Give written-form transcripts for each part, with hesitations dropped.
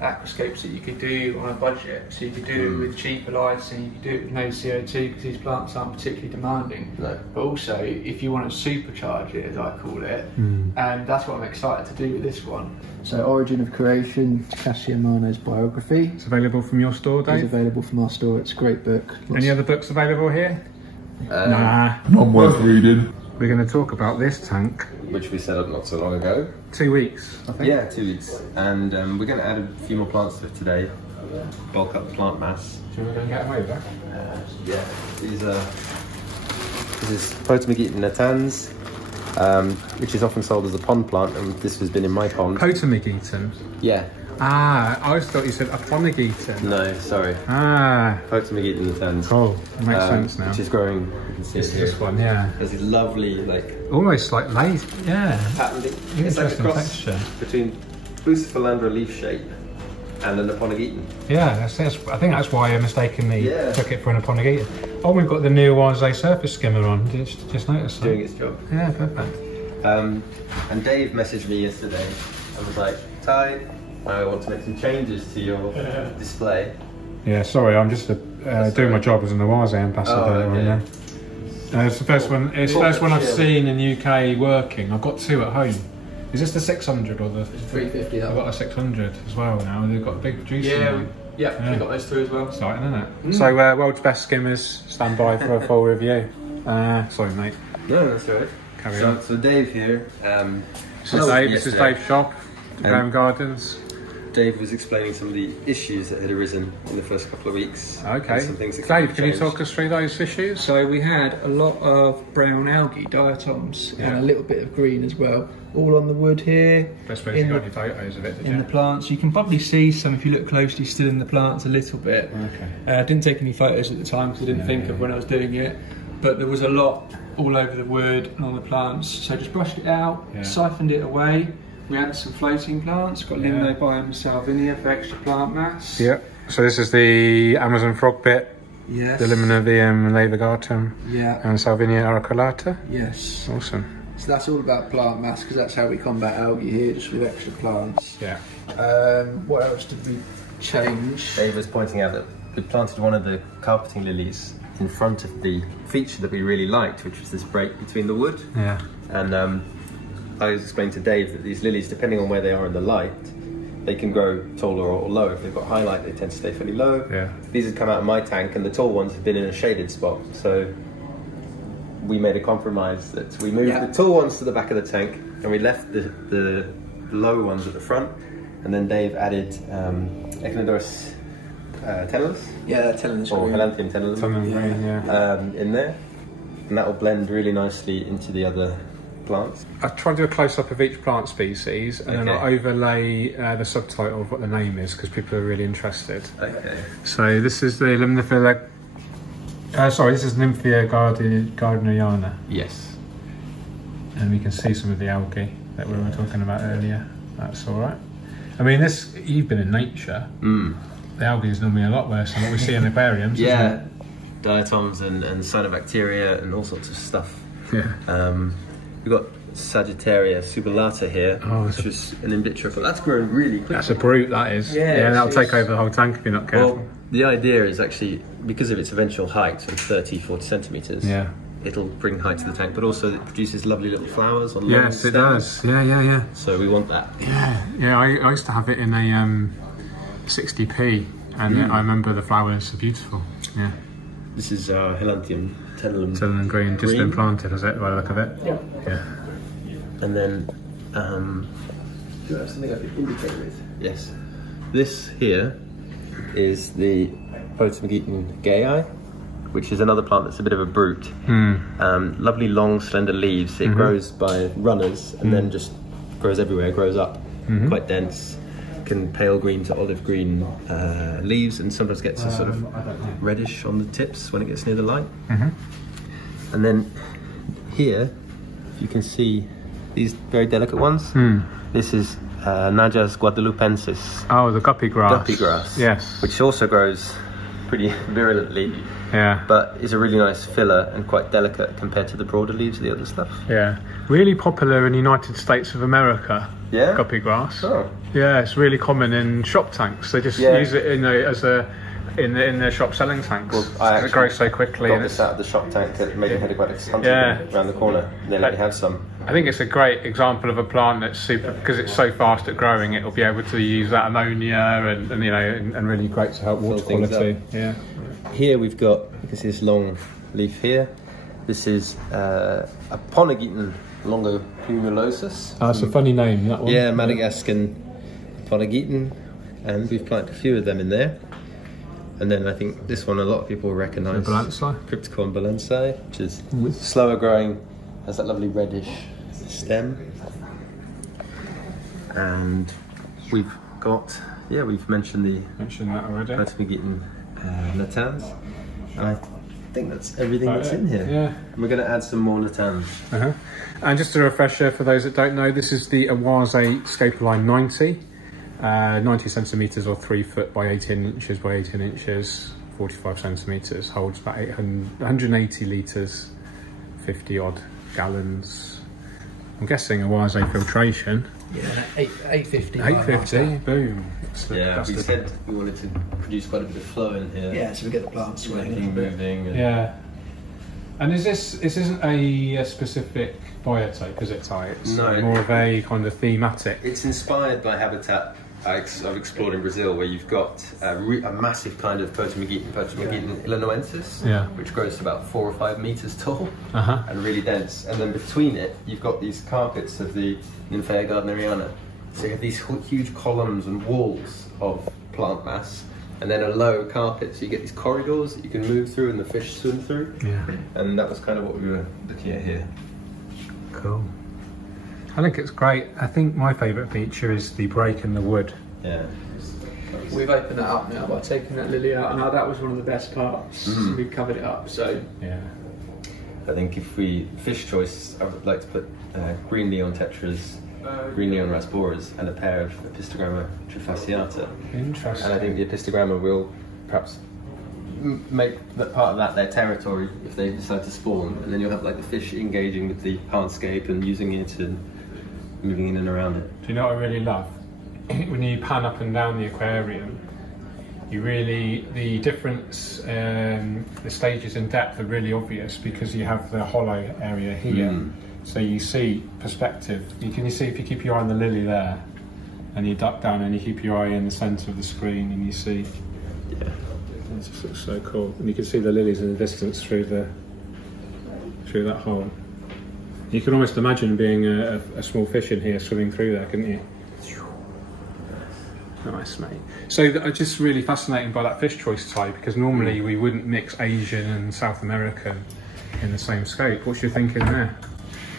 aquascapes that you could do on a budget. So you could do it with cheaper lights, and you could do it with no CO2 because these plants aren't particularly demanding. No. But also, if you want to supercharge it, as I call it, and that's what I'm excited to do with this one. So, origin of creation, Takashi Amano's biography. It's available from your store, Dave? It's available from our store. It's a great book. Any other books available here? Nah. Not worth reading. We're going to talk about this tank. Which we set up not so long ago. 2 weeks, I think. Yeah, 2 weeks. And we're going to add a few more plants to it today. Bulk up the plant mass. Do you want to get them over? Yeah. This is Potamogeton natans, which is often sold as a pond plant, and this has been in my pond. Potamogeton? Yeah. Ah, I always thought you said Aponogeton. No, sorry. Ah. Potamogeton natans. Oh, makes sense now. Which is growing, you can see it here. This one, yeah. There's this lovely, like... Almost like lace, yeah. Patterned. It's like a cross texture between Bucephalandra leaf shape and an Aponogeton. Yeah, I think that's why I mistakenly took it for an Aponogeton. Oh, we've got the new Wanzai surface skimmer on. Just noticed that. Doing its job. Yeah, perfect. And Dave messaged me yesterday and was like, Ty, I want to make some changes to your display. Yeah, sorry, I'm just doing my job as an Wanzai ambassador. Oh, okay. It's the first one. It's the first one I've seen in UK working. I've got 2 at home. Is this the 600 or the 350? I've got a 600 as well now. They've got a big producing one. Yeah, we've got those 2 as well. Exciting, isn't it? So, world's best skimmers, stand by for a full review. Sorry, mate. No, that's all right. Carry on. So Dave here. This is Dave's shop, Graham Gardens. Dave was explaining some of the issues that had arisen in the first couple of weeks. Okay. Some things that Dave, can you talk us through those issues? So we had a lot of brown algae, diatoms, and a little bit of green as well, all on the wood here. Best way to got any photos of it, the plants. You can probably see some if you look closely still in the plants a little bit. Okay. I didn't take any photos at the time because I didn't think of when I was doing it, but there was a lot all over the wood and on the plants. So just brushed it out, siphoned it away. We added some floating plants, got Limnobium Salvinia for extra plant mass. Yep. So this is the Amazon frog bit. Yes. The Limnobium levigatum. Yeah. And Salvinia auriculata. Yes. Awesome. So that's all about plant mass because that's how we combat algae here, just with extra plants. Yeah. What else did we change? Dave was pointing out that we planted one of the carpeting lilies in front of the feature that we really liked, which was this break between the wood. Yeah. And I was explaining to Dave that these lilies, depending on where they are in the light, they can grow taller or low. If they've got high light, they tend to stay fairly low. Yeah. These had come out of my tank, and the tall ones had been in a shaded spot. So we made a compromise that we moved the tall ones to the back of the tank, and we left the low ones at the front. And then Dave added Echinodorus tenuis. Yeah, tenuis. Or Helanthrium tenuis. In there. And that will blend really nicely into the other plants. I try to do a close-up of each plant species and then I'll overlay the subtitle of what the name is because people are really interested. Okay. So this is the Nymphia gardneriana. Yes. And we can see some of the algae that we were talking about earlier. That's all right. I mean, you've been in nature. The algae is normally a lot worse than what we see in aquariums. Yeah. Diatoms and cyanobacteria and all sorts of stuff. Yeah. We've got Sagittaria subulata here, which is an in vitro, but that's grown really quickly. That's a brute, that is. Yeah, that'll take over the whole tank if you're not careful. Well, the idea is actually, because of its eventual height, so 30-40 centimetres, it'll bring height to the tank, but also it produces lovely little flowers on long stems. It does. Yeah. So we want that. Yeah. I used to have it in a 60p, and I remember the flowers are beautiful. Yeah. This is Helanthrium tenuis green, just been planted, is it, by the look of it? Yeah. And then, do you have something I could indicate with? Yes. This here is the Potamogeton gayi, which is another plant that's a bit of a brute. Lovely long slender leaves. It grows by runners and then just grows everywhere, grows up, quite dense. Can pale green to olive green leaves, and sometimes gets a sort of reddish on the tips when it gets near the light. And then here you can see these very delicate ones. This is Najas guadalupensis. Oh, the guppy grass. Guppy grass. Yes. Which also grows pretty virulently. Yeah. But it's a really nice filler and quite delicate compared to the broader leaves of the other stuff. Yeah. Really popular in the United States of America. Yeah? Guppy grass. Oh. Yeah, it's really common in shop tanks. They just use it in their shop selling tanks. Well, it grows so quickly. Got this out of the shop tank at Maidenhead Hunting around the corner. They let me have some. I think it's a great example of a plant that's super, because it's so fast at growing, it'll be able to use that ammonia and really great to help water quality. Yeah. Here we've got, you can see this long leaf here. This is Aponogeton longiplumulosus. Oh, it's a funny name, that one. Yeah, Madagascan Aponogeton, and we've planted a few of them in there. And then I think this one a lot of people will recognise. The balansae. Cryptocoryne balansae, which is slower growing, has that lovely reddish stem. And we've got, we've mentioned that already. Potamogeton natans. And I think that's everything that's in here. Yeah. And we're going to add some more natans. And just a refresher for those that don't know, this is the Aquascaping 90 centimetres or 3 foot by 18 inches by 18 inches, 45 centimetres, holds about 180 litres, 50 odd gallons. I'm guessing Awase filtration. Yeah, 850. 850, boom. Yeah, we said we wanted to produce quite a bit of flow in here. Yeah, so we get the plants swaying, moving. Yeah. And this isn't a specific biotope, is it, Ty? It's more of a kind of thematic. It's inspired by habitat I've explored in Brazil, where you've got a massive kind of Potamogeton illinoensis, which grows to about 4 or 5 meters tall and really dense. And then between it, you've got these carpets of the Nymphaea gardneriana. So you have these huge columns and walls of plant mass, and then a low carpet. So you get these corridors that you can move through and the fish swim through. Yeah. And that was kind of what we were looking at here. Cool. I think it's great. I think my favourite feature is the break in the wood. Yeah. We've opened that up now by taking that lily out, and that was one of the best parts. We covered it up, so yeah. I think if we fish choice, I would like to put green neon tetras, green neon rasboras, and a pair of Epistogramma trifasciata. Interesting. And I think the Epistogramma will perhaps make that part of that their territory if they decide to spawn, and then you'll have like the fish engaging with the hardscape and using it and moving in and around it. Do you know what I really love? When you pan up and down the aquarium, the difference, the stages in depth are really obvious because you have the hollow area here. So you see perspective. You see if you keep your eye on the lily there, and you duck down and you keep your eye in the centre of the screen, and you see. Yeah. It just looks so cool, and you can see the lilies in the distance through that hole. You can almost imagine being a small fish in here swimming through there, couldn't you? Nice, mate. So just really fascinating by that fish choice type, because normally we wouldn't mix Asian and South American in the same scope. What's your thinking there?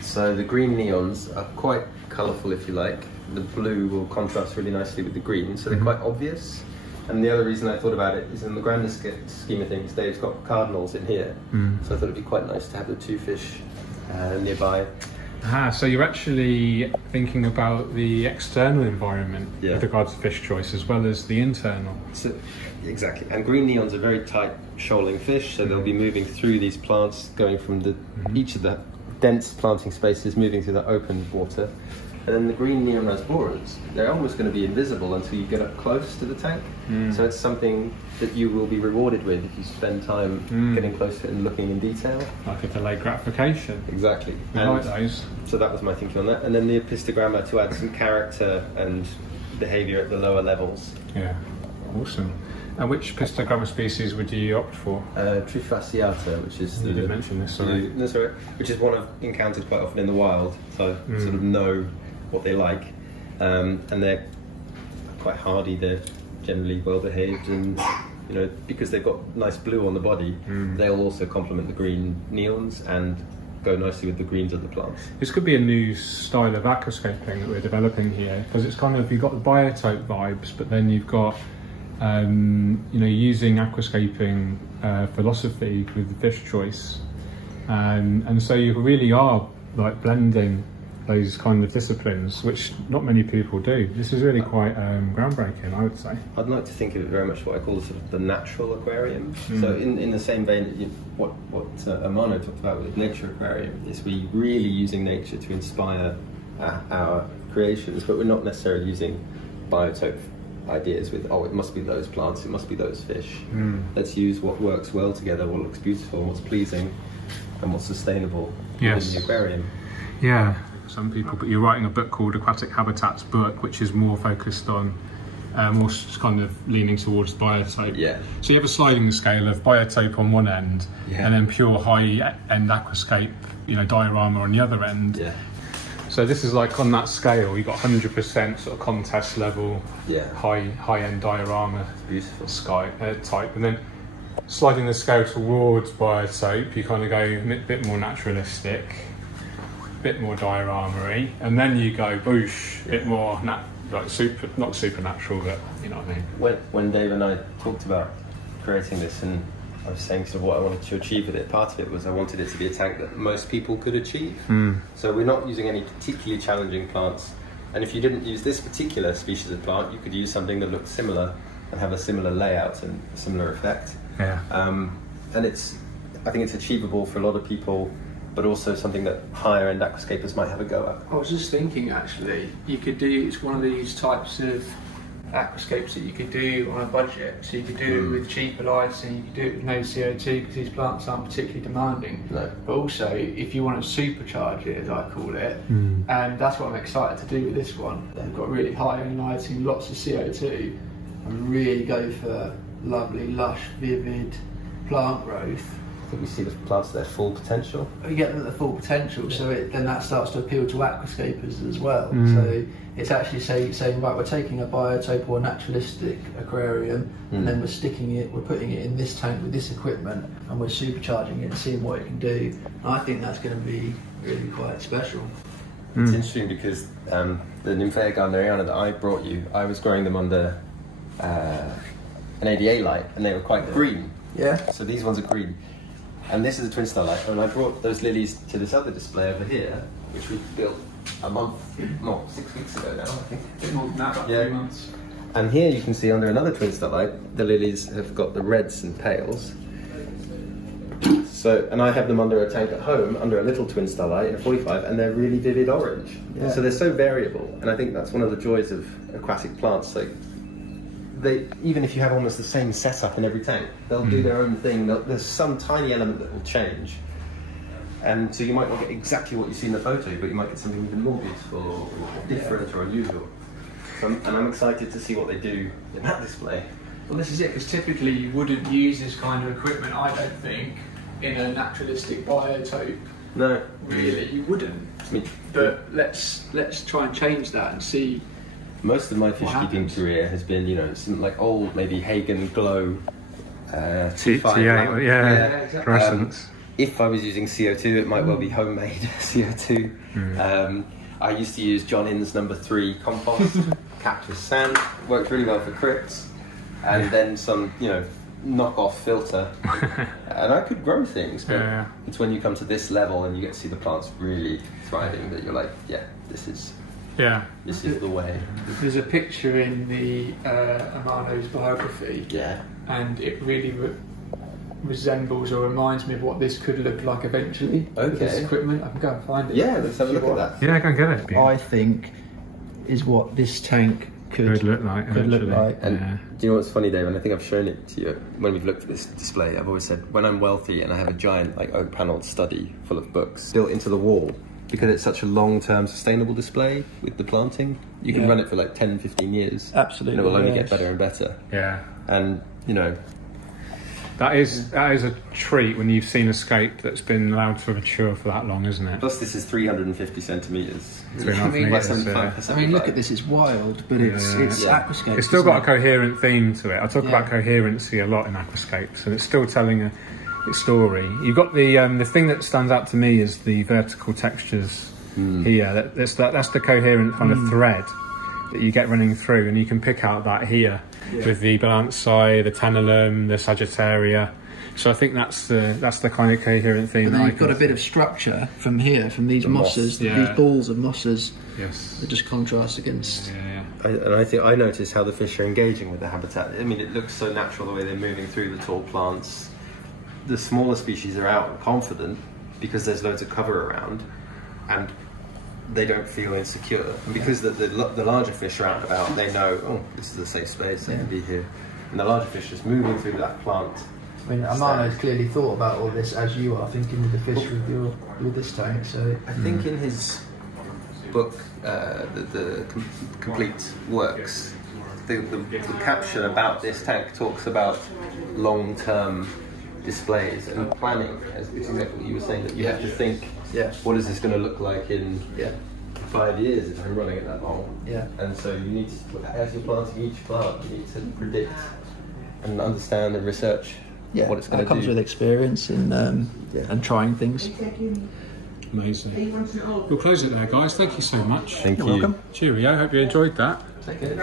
So the green neons are quite colourful, if you like. The blue will contrast really nicely with the green, so they're quite obvious. And the other reason I thought about it is in the grander scheme of things, Dave's got cardinals in here, so I thought it'd be quite nice to have the 2 fish nearby. So you're actually thinking about the external environment with regards to fish choice as well as the internal. So, exactly, and green neons are very tight shoaling fish, so they'll be moving through these plants, going from each of the dense planting spaces, moving through the open water. And then the green neon rasboras, they're almost going to be invisible until you get up close to the tank. So it's something that you will be rewarded with if you spend time getting close to it and looking in detail. Like a delayed gratification. Exactly. I like those. So that was my thinking on that. And then the Epistogramma to add some character and behaviour at the lower levels. Yeah, awesome. And which Epistogramma species would you opt for? Trifasciata, which is... You did mention this, sorry. That's all right. Which is one I've encountered quite often in the wild, so I sort of know what they like. And they're quite hardy, they're generally well behaved, and because they've got nice blue on the body, they'll also complement the green neons and go nicely with the greens of the plants. This could be a new style of aquascaping that we're developing here, because it's kind of, you've got the biotope vibes, but then you've got using aquascaping philosophy with the fish choice, and so you really are like blending those kind of disciplines, which not many people do. This is really quite groundbreaking, I would say. I'd like to think of it very much what I call sort of the natural aquarium. So in the same vein, what Amano talked about with nature aquarium is we really using nature to inspire our creations, but we're not necessarily using biotope ideas with, oh, it must be those plants, it must be those fish. Let's use what works well together, what looks beautiful, what's pleasing, and what's sustainable in the aquarium. Yeah, some people, but you're writing a book called Aquatic Habitats Book, which is more focused on, more kind of leaning towards biotope. Yeah. So you have a sliding scale of biotope on one end, and then pure high-end aquascape, diorama on the other end. Yeah. So this is like on that scale, you've got 100% sort of contest level, high-end diorama, beautiful type, and then sliding the scale towards biotope, you kind of go a bit more naturalistic, a bit more diorama-y, and then you go boosh, a bit more not supernatural, but you know what I mean. When Dave and I talked about creating this, and I was saying sort of what I wanted to achieve with it, part of it was I wanted it to be a tank that most people could achieve. So we're not using any particularly challenging plants, and if you didn't use this particular species of plant, you could use something that looked similar and have a similar layout and a similar effect. Yeah. And I think it's achievable for a lot of people, but also something that higher end aquascapers might have a go at. I was just thinking actually, it's one of these types of aquascapes that you could do on a budget. So you could do it with cheaper lighting, you could do it with no CO2 because these plants aren't particularly demanding. No. But also, if you want to supercharge it, as I call it, and that's what I'm excited to do with this one. They've got really high-end lighting, lots of CO2, and really go for lovely, lush, vivid plant growth. I think we see the plants at their full potential. You get them at their full potential, so then that starts to appeal to aquascapers as well. So it's actually saying, right, we're taking a biotope or naturalistic aquarium, and then we're putting it in this tank with this equipment, and we're supercharging it and seeing what it can do. And I think that's going to be really quite special. It's interesting because the Nymphaea gardneriana that I brought you, I was growing them under an ADA light, and they were quite green. Yeah. So these ones are green. And this is a twin starlight, and I brought those lilies to this other display over here, which we built a month, no, 6 weeks ago now, I think. A bit more than that, about 3 months. And here you can see under another twin starlight, the lilies have got the reds and pales. So, and I have them under a tank at home, under a little twin starlight in a 45, and they're really vivid orange. Yeah. So they're so variable, and I think that's one of the joys of aquatic plants. Like, even if you have almost the same setup in every tank, they'll do their own thing. There's some tiny element that will change, and so you might not get exactly what you see in the photo, but you might get something even more beautiful or different or unusual. And I'm excited to see what they do in that display. Well, this is it, because typically you wouldn't use this kind of equipment, I don't think, in a naturalistic biotope. No, really, you wouldn't. But let's try and change that and see. Most of my fish keeping career has been, some like old, maybe Hagen Glow T5 exactly. If I was using CO2, it might well be homemade CO2. I used to use John Inn's No. 3 compost, capped with sand, worked really well for crypts, and then some, knockoff filter, and I could grow things, but it's when you come to this level and you get to see the plants really thriving that you're like, this is the way. There's a picture in the Amano's biography, and it really resembles or reminds me of what this could look like eventually. With this equipment, I can go and find it. Yeah, let's have a look at that. Yeah, go and get it. I think is what this tank could look like. And do you know what's funny, Dave? And I think I've shown it to you when we've looked at this display. I've always said, when I'm wealthy and I have a giant oak panelled study full of books built into the wall, because it's such a long-term sustainable display with the planting, you can run it for 10, 15 years. Absolutely. And it will only get better and better. Yeah. And, that is a treat when you've seen a scape that's been allowed to mature for that long, isn't it? Plus this is 350 centimetres. 350 I mean, look at this, it's wild, but it's aquascape. It's still got a coherent theme to it. I talk about coherency a lot in aquascapes, and it's still telling its story. You've got the thing that stands out to me is the vertical textures here. That's the coherent kind of thread that you get running through, and you can pick out that here with the balansae, the tantalum, the Sagittaria. So I think that's the kind of coherent theme. But then you've got a bit of structure from here, from these mosses, these balls of mosses. Yes. That just contrast against. And I think I notice how the fish are engaging with the habitat. I mean, it looks so natural the way they're moving through the tall plants. The smaller species are out and confident because there's loads of cover around, and they don't feel insecure. And because the larger fish are out and about, they know, oh, this is a safe space, I can be here. And the larger fish is moving through that plant. I mean, Amano's clearly thought about all this as you are thinking with the fish with this tank. So I think in his book, the complete works, the caption about this tank talks about long-term displays and planning, which is exactly what you were saying, that you have to think, what is this going to look like in 5 years if I'm running it that long? And so you need to, as you're planting each plant, you need to predict and understand and research what it's going to do. That comes with experience and trying things. Amazing. We'll close it there, guys. Thank you so much. Thank you. You're welcome. Cheerio. Hope you enjoyed that. Take care.